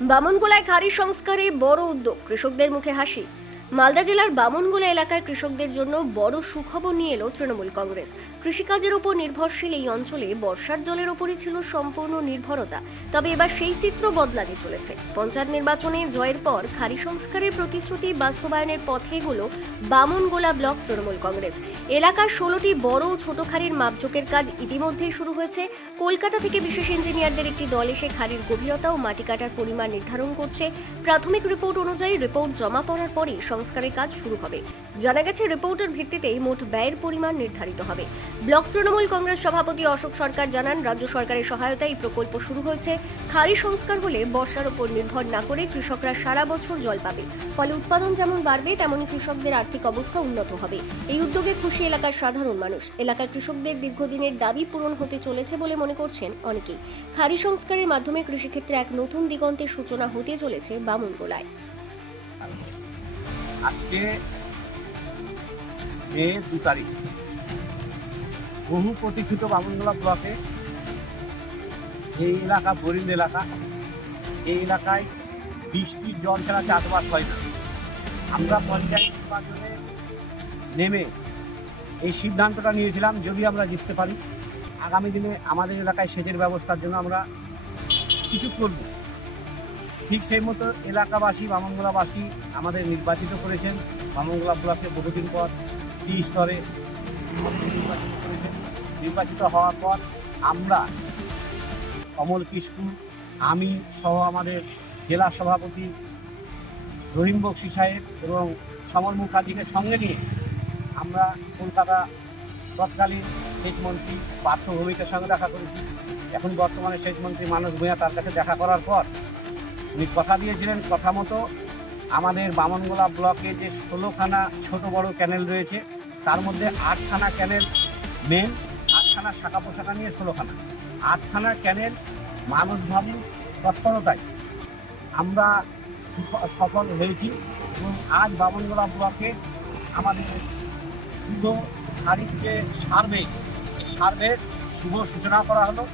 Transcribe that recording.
বামনগোলায় খারি সংস্কারে বড় উদ্যোগ কৃষকদের মুখে হাসি। মালদা জেলার বামনগোলা এলাকার কৃষকদের জন্য বড় সুখবর নিয়ে এলো তৃণমূল কংগ্রেস। কৃষিকাজের উপর নির্ভরশীল এই অঞ্চলে বর্ষার জলের ওপরই ছিল সম্পূর্ণ নির্ভরতা। তবে এবার সেই চিত্র বদলাতে চলেছে। পঞ্চায়েত নির্বাচনে জয়ের পর খারি সংস্কারের প্রতিশ্রুতি বাস্তবায়নের পথে এগুলো বামনগোলা ব্লক তৃণমূল কংগ্রেস। এলাকার ষোলোটি বড় ও ছোট খাড়ির মাপজোকের কাজ ইতিমধ্যেই শুরু হয়েছে। কলকাতা থেকে বিশেষ ইঞ্জিনিয়ারদের একটি দল এসে খাড়ির গভীরতা ও মাটি কাটার পরিমাণ নির্ধারণ করছে। প্রাথমিক রিপোর্ট অনুযায়ী রিপোর্ট জমা পড়ার পরেই সংস্কারের কাজ শুরু হবে। জানা গেছে, রিপোর্টের ভিত্তিতেই মোট ব্যয়ের পরিমাণ নির্ধারিত হবে। ব্লক তৃণমূল কংগ্রেস সভাপতি অশোক সরকার জানান, রাজ্য সরকারের সহায়তায় এই প্রকল্প শুরু হয়েছে। খাড়ি সংস্কার হলে বর্ষার উপর নির্ভর না করে কৃষকরা সারা বছর জল পাবে। ফলে উৎপাদন যেমন বাড়বে, তেমনি কৃষকদের আর্থিক অবস্থা উন্নত হবে। এই উদ্যোগে খুশি এলাকার সাধারণ মানুষ। এলাকার কৃষকদের দীর্ঘদিনের দাবি পূরণ হতে চলেছে বলে মনে করছেন অনেকেই। খাড়ি সংস্কারের মাধ্যমে কৃষিক্ষেত্রে এক নতুন দিগন্তের সূচনা হতে চলেছে বামনগোলায়। আজকে মে দু তারিখ। বহু প্রতীক্ষিত বামনগোলা ব্লকে এই এলাকা বরিন্দ এলাকা। এই এলাকায় বৃষ্টির জল ছাড়া চাষবাস হয় না। আমরা পঞ্চায়েত নির্বাচনে নেমে এই সিদ্ধান্তটা নিয়েছিলাম, যদি আমরা জিততে পারি। আগামী দিনে আমাদের এলাকায় সেচের ব্যবস্থার জন্য আমরা কিছু করব। ঠিক সেই মতো এলাকাবাসী, বামনগোলাবাসী আমাদের নির্বাচিত করেছেন। বামনগোলা ব্লকে বহুদিন পর টি স্তরে নির্বাচিত হওয়ার পর আমরা অমল কিস্কু আমি সহ আমাদের জেলা সভাপতি রহিম বক্সি সাহেব এবং সমর মুখার্জিকে সঙ্গে নিয়ে আমরা কলকাতা তৎকালীন সেচ মন্ত্রী পার্থ ভৌমিকের সঙ্গে দেখা করেছি। এখন বর্তমানে সেচ মন্ত্রী মানস ভূঁইয়া তার কাছে দেখা করার পর উনি কথা দিয়েছিলেন কথা মতো। আমাদের বামনগোলা ব্লকে যে ষোলোখানা ছোট বড় ক্যানেল রয়েছে, তার মধ্যে আটখানা ক্যানেল মেন আটখানা শাখা পোশাখা নিয়ে ষোলোখানা। আটখানা ক্যানেল মানুষভাবে তৎপরতায়। আমরা সফল হয়েছি এবং আজ বামনগোলা ব্লকে আমাদের পুরো তারিখ যে সার্ভে, এই সার্ভের শুভ সূচনা করা হলো।